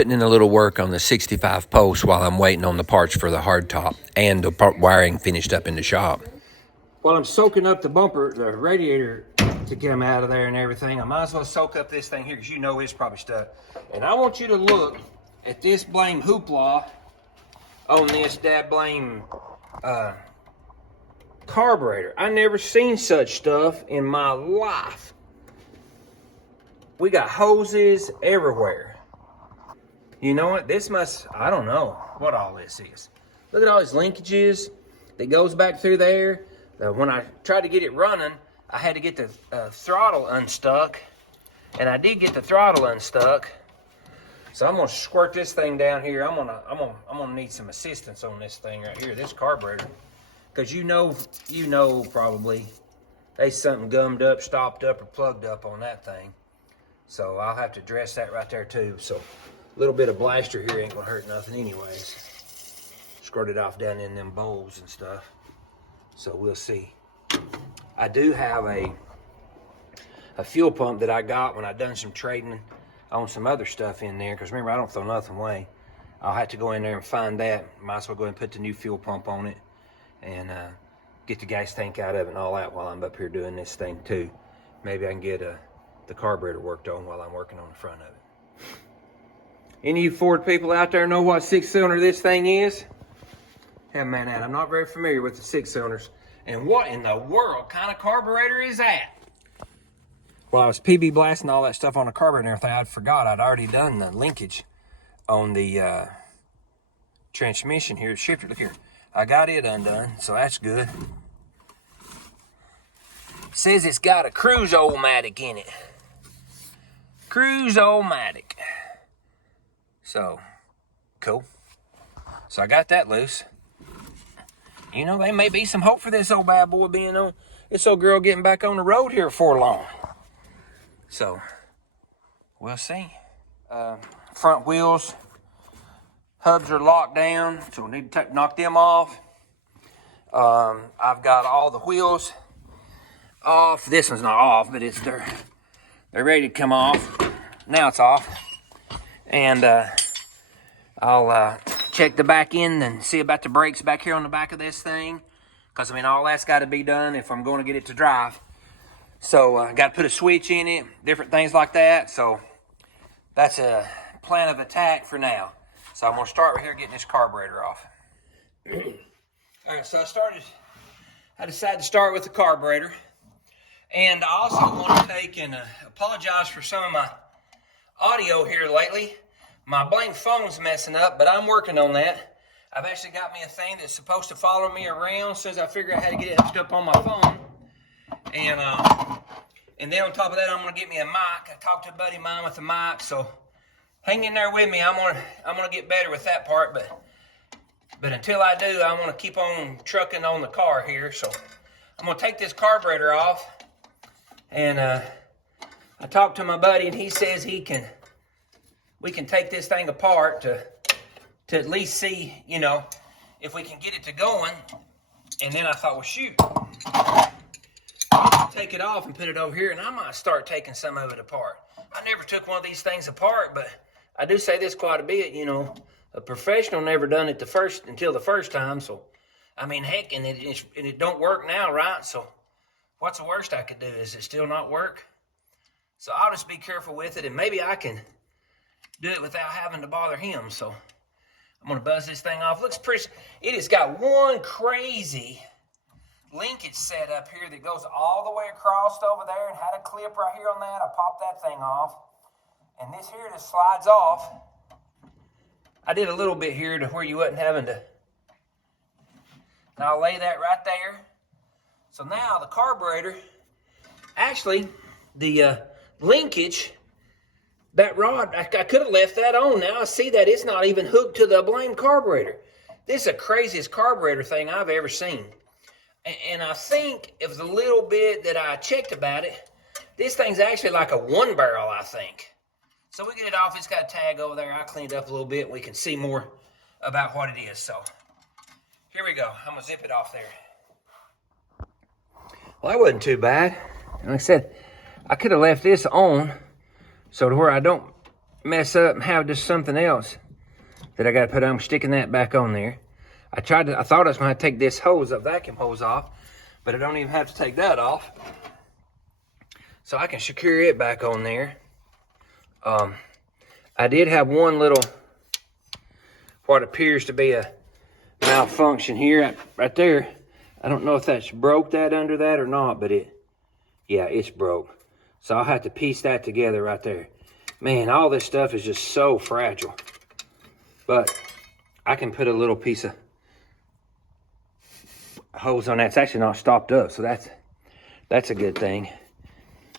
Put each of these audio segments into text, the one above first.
putting in a little work on the 65 post while I'm waiting on the parts for the hardtop and the wiring finished up in the shop. While I'm soaking up the bumper, the radiator to come out of there and everything, I might as well soak up this thing here because you know it's probably stuck. And I want you to look at this blame hoopla on this blame carburetor. I never seen such stuff in my life. We got hoses everywhere. You know what? This must, I don't know what all this is. Look at all these linkages that goes back through there. When I tried to get it running, I had to get the throttle unstuck. And I did get the throttle unstuck. So I'm gonna squirt this thing down here. I'm gonna need some assistance on this thing right here, this carburetor. Cause you know probably there's something gummed up, stopped up, or plugged up on that thing. So I'll have to address that right there too. So a little bit of blaster here ain't gonna hurt nothing anyways. Squirt it off down in them bowls and stuff. So we'll see. I do have a fuel pump that I got when I done some trading on some other stuff in there. Cause remember, I don't throw nothing away. I'll have to go in there and find that. Might as well go ahead and put the new fuel pump on it and get the gas tank out of it and all that while I'm up here doing this thing too. Maybe I can get the carburetor worked on while I'm working on the front of it. Any of you Ford people out there know what 6-cylinder this thing is? Have man out. I'm not very familiar with the 6-cylinders. And what in the world kind of carburetor is that? Well, I was PB blasting all that stuff on the carburetor and everything. I forgot I'd already done the linkage on the transmission here, shifter. Look here. I got it undone, so that's good. It says it's got a Cruise-O-Matic in it. Cruise-O-Matic. So, cool. So I got that loose. You know, there may be some hope for this old bad boy being on, this old girl getting back on the road here for long. So, we'll see. Front wheels, hubs are locked down, so we need to knock them off. I've got all the wheels off. This one's not off, but they're ready to come off. Now it's off. And I'll check the back end and see about the brakes back here on the back of this thing. Because, I mean, all that's got to be done if I'm going to get it to drive. So, I got to put a switch in it, different things like that. So, that's a plan of attack for now. So, I'm going to start right here getting this carburetor off. All right, so I decided to start with the carburetor. And I also want to take and apologize for some of my audio here lately. My blame phone's messing up, but I'm working on that. I've actually got me a thing that's supposed to follow me around, says I figure out how to get it hooked up on my phone. And then on top of that, I'm gonna get me a mic. I talked to a buddy of mine with a mic, so hang in there with me. I'm gonna get better with that part, but until I do, I want to keep on trucking on the car here. So I'm gonna take this carburetor off, and I talked to my buddy, and he says we can take this thing apart to at least see, you know, if we can get it to going. And then I thought, well, shoot, take it off and put it over here, and I might start taking some of it apart. I never took one of these things apart, but I do say this quite a bit, you know, a professional never done it until the first time. So, I mean, heck, and it don't work now, right? So what's the worst I could do? Is it still not work? So I'll just be careful with it, and maybe I can do it without having to bother him. So I'm gonna buzz this thing off. Looks pretty. It has got one crazy linkage set up here that goes all the way across over there, and had a clip right here on that. I popped that thing off, and this here just slides off. I did a little bit here to where you wasn't having to. And I'll lay that right there. So now the carburetor, actually the linkage, that rod, I could have left that on. Now I see that it's not even hooked to the blame carburetor. This is the craziest carburetor thing I've ever seen. And I think if the little bit that I checked about it, this thing's actually like a 1-barrel, I think. So we get it off. It's got a tag over there. I cleaned it up a little bit. We can see more about what it is. So here we go. I'm going to zip it off there. Well, that wasn't too bad. Like I said, I could have left this on so to where I don't mess up and have just something else that I got to put on. I'm sticking that back on there. I thought I was going to take this hose, that vacuum hose off, but I don't even have to take that off. So I can secure it back on there. I did have one little, what appears to be a malfunction here, right there. I don't know if that's broke that under that or not, but yeah, it's broke. So I'll have to piece that together right there. Man, all this stuff is just so fragile. But I can put a little piece of hose on that. It's actually not stopped up, so that's a good thing.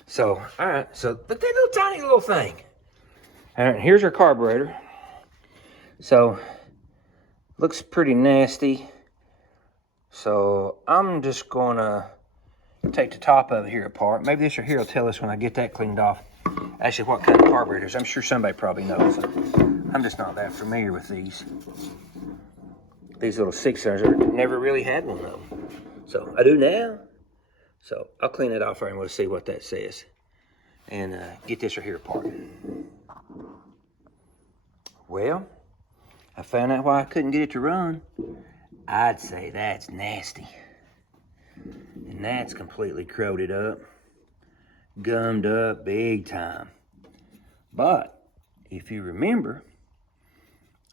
So, all right, so but that little tiny little thing. All right, here's our carburetor. So, looks pretty nasty. So, I'm just gonna take the top of it here apart. Maybe this right here will tell us when I get that cleaned off, actually what kind of carburetors. I'm sure somebody probably knows. I'm just not that familiar with these. These little 6-cylinders, I never really had one of them. So, I do now. So, I'll clean it off right and we'll see what that says. And get this right here apart. Well, I found out why I couldn't get it to run. I'd say that's nasty. And that's completely corroded up. Gummed up big time. But, if you remember,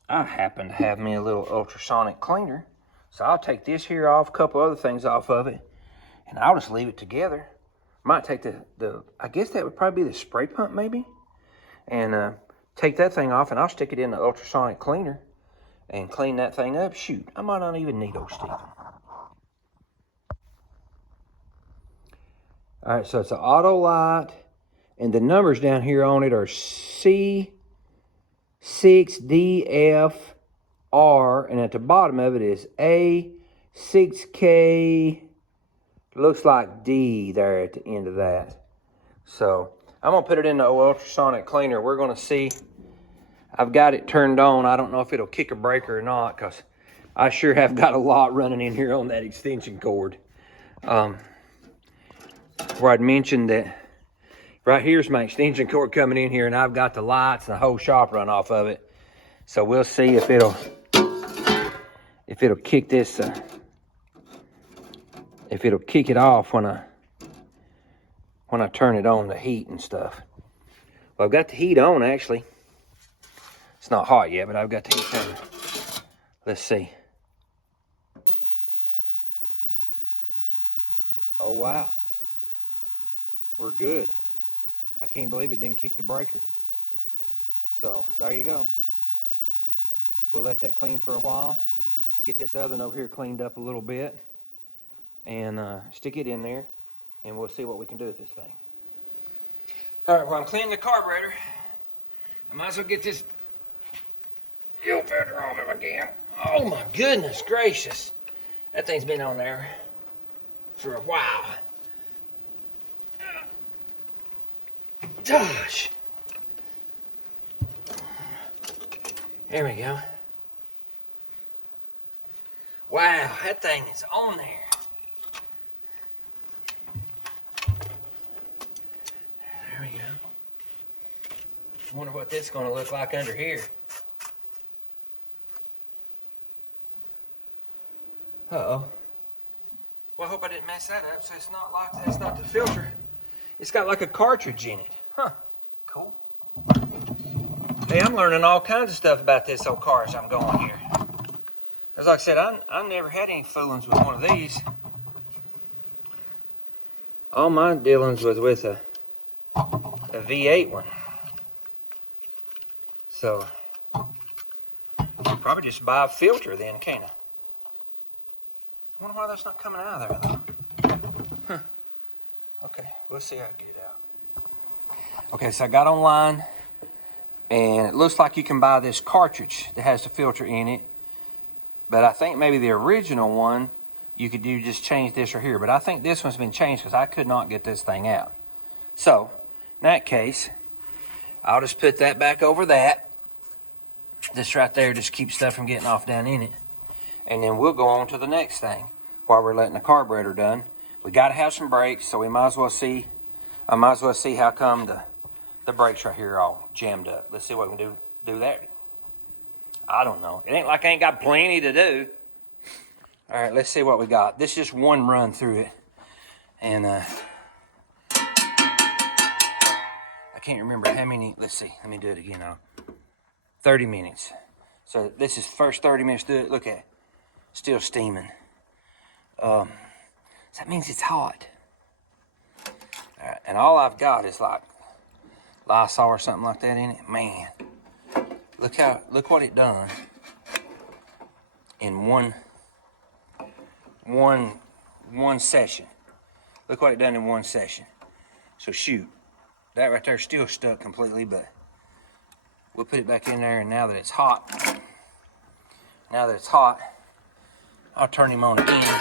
I happen to have me a little ultrasonic cleaner. So I'll take this here off, a couple other things off of it, and I'll just leave it together. Might take I guess that would probably be the spray pump maybe, and take that thing off, and I'll stick it in the ultrasonic cleaner and clean that thing up. Shoot, I might not even need old Stephen. All right, so it's an auto light, and the numbers down here on it are C6DFR, and at the bottom of it is A6K, looks like D there at the end of that. So I'm gonna put it in the ultrasonic cleaner. We're gonna see. I've got it turned on. I don't know if it'll kick a breaker or not, because I sure have got a lot running in here on that extension cord. Where I'd mentioned that right here's my extension cord coming in here, and I've got the lights and the whole shop run off of it. So we'll see if it'll kick this, if it'll kick it off when I turn it on, the heat and stuff. Well, I've got the heat on actually. It's not hot yet, but I've got the heat on. Let's see. Oh wow. We're good. I can't believe it didn't kick the breaker. So, there you go. We'll let that clean for a while. Get this other one over here cleaned up a little bit. And stick it in there. And we'll see what we can do with this thing. Alright, well I'm cleaning the carburetor. I might as well get this fuel filter on it again. Oh my goodness gracious. That thing's been on there for a while. Gosh. There we go. Wow, that thing is on there. There we go. I wonder what this is going to look like under here. Uh-oh. Well, I hope I didn't mess that up. So it's not like that's not the filter. It's got like a cartridge in it. Huh. Cool. Hey, I'm learning all kinds of stuff about this old car as I'm going here. As like I said, I never had any foolings with one of these. All my dealings was with a V8 one. So, probably just buy a filter then, can't I? I wonder why that's not coming out of there, though. Huh. Okay, we'll see how I get it out. Okay, so I got online, and it looks like you can buy this cartridge that has the filter in it. But I think maybe the original one, you could do just change this right here. But I think this one's been changed because I could not get this thing out. So, in that case, I'll just put that back over that. This right there just keeps stuff from getting off down in it. And then we'll go on to the next thing while we're letting the carburetor done. We got to have some brakes, so we might as well see. I might as well see how come the the brakes right here are all jammed up. Let's see what we can do that. I don't know. It ain't like I ain't got plenty to do. All right, let's see what we got. This is just one run through it. And I can't remember how many. Let's see. Let me do it again now. 30 minutes. So this is first 30 minutes through it. Look at it. Still steaming. So that means it's hot. All right, and all I've got is like Lysol or something like that in it. Man, look what it done in one session. Look what it done in one session. So shoot, that right there still stuck completely, but we'll put it back in there. And now that it's hot, I'll turn him on again.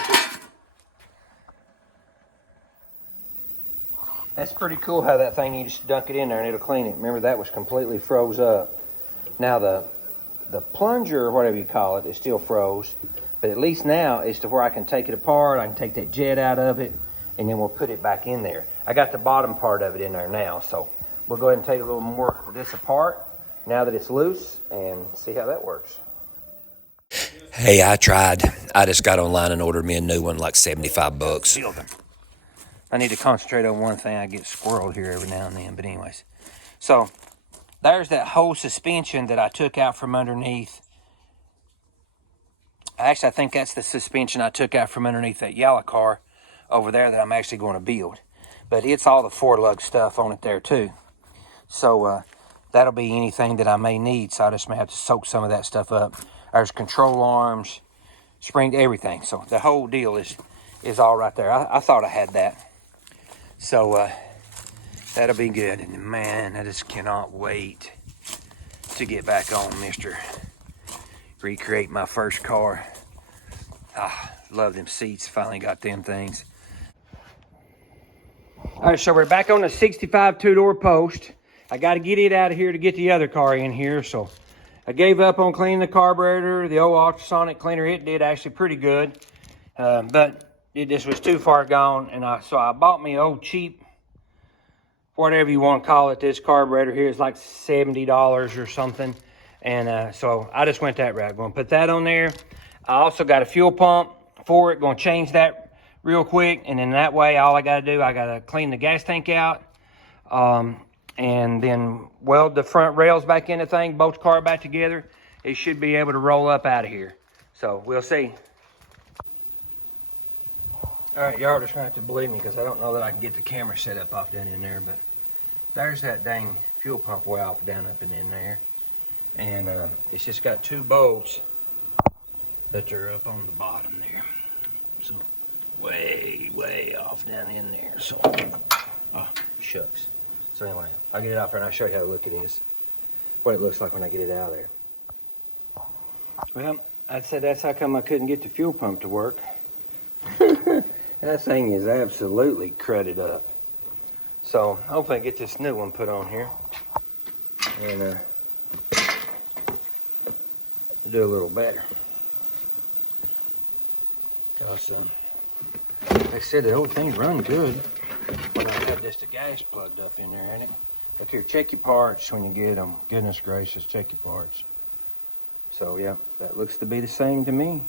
That's pretty cool how that thing, you just dunk it in there and it'll clean it. Remember, that was completely froze up. Now the plunger, or whatever you call it, is still froze. But at least now it's to where I can take it apart. I can take that jet out of it, and then we'll put it back in there. I got the bottom part of it in there now, so we'll go ahead and take a little more of this apart now that it's loose and see how that works. Hey, I tried. I just got online and ordered me a new one, like $75. I need to concentrate on one thing. I get squirreled here every now and then, but anyways. So there's that whole suspension that I took out from underneath. Actually, I think that's the suspension I took out from underneath that yellow car over there that I'm actually going to build. But it's all the 4-lug stuff on it there too. So that'll be anything that I may need. So I just may have to soak some of that stuff up. There's control arms, spring, everything. So the whole deal is all right there. I thought I had that. So that'll be good. And man, I just cannot wait to get back on Mr. Recreate my first car. Love them seats. Finally got them things. All right, so we're back on the 65 two-door post. I got to get it out of here to get the other car in here. So I gave up on cleaning the carburetor. The old ultrasonic cleaner, it did actually pretty good. But it just was too far gone. And so I bought me old cheap, whatever you want to call it. This carburetor here is like $70 or something. And so I just went that route. Going to put that on there. I also got a fuel pump for it. Going to change that real quick. And then that way, all I got to do, I got to clean the gas tank out. And then weld the front rails back in the thing, bolt the car back together. It should be able to roll up out of here. So we'll see. All right, y'all just gonna have to believe me because I don't know that I can get the camera set up off down in there, but there's that dang fuel pump valve down up and in there. And it's just got 2 bolts that are up on the bottom there. So way off down in there. So, oh, shucks. So anyway, I'll get it off there and I'll show you how look it is. What it looks like when I get it out of there. Well, I said that's how come I couldn't get the fuel pump to work. That thing is absolutely crudded up. So hopefully I get this new one put on here. And do a little better. Because, like I said, the whole thing run good when I had just the gas plugged up in there in it. Look here, check your parts when you get them. Goodness gracious, check your parts. So yeah, that looks to be the same to me.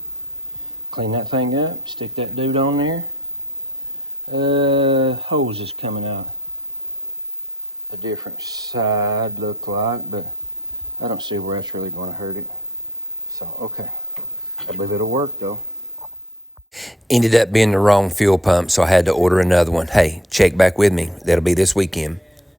Clean that thing up, stick that dude on there. Hose is coming out a different side, look like, but I don't see where that's really going to hurt it. So, okay. I believe it'll work, though. Ended up being the wrong fuel pump, so I had to order another one. Hey, check back with me. That'll be this weekend.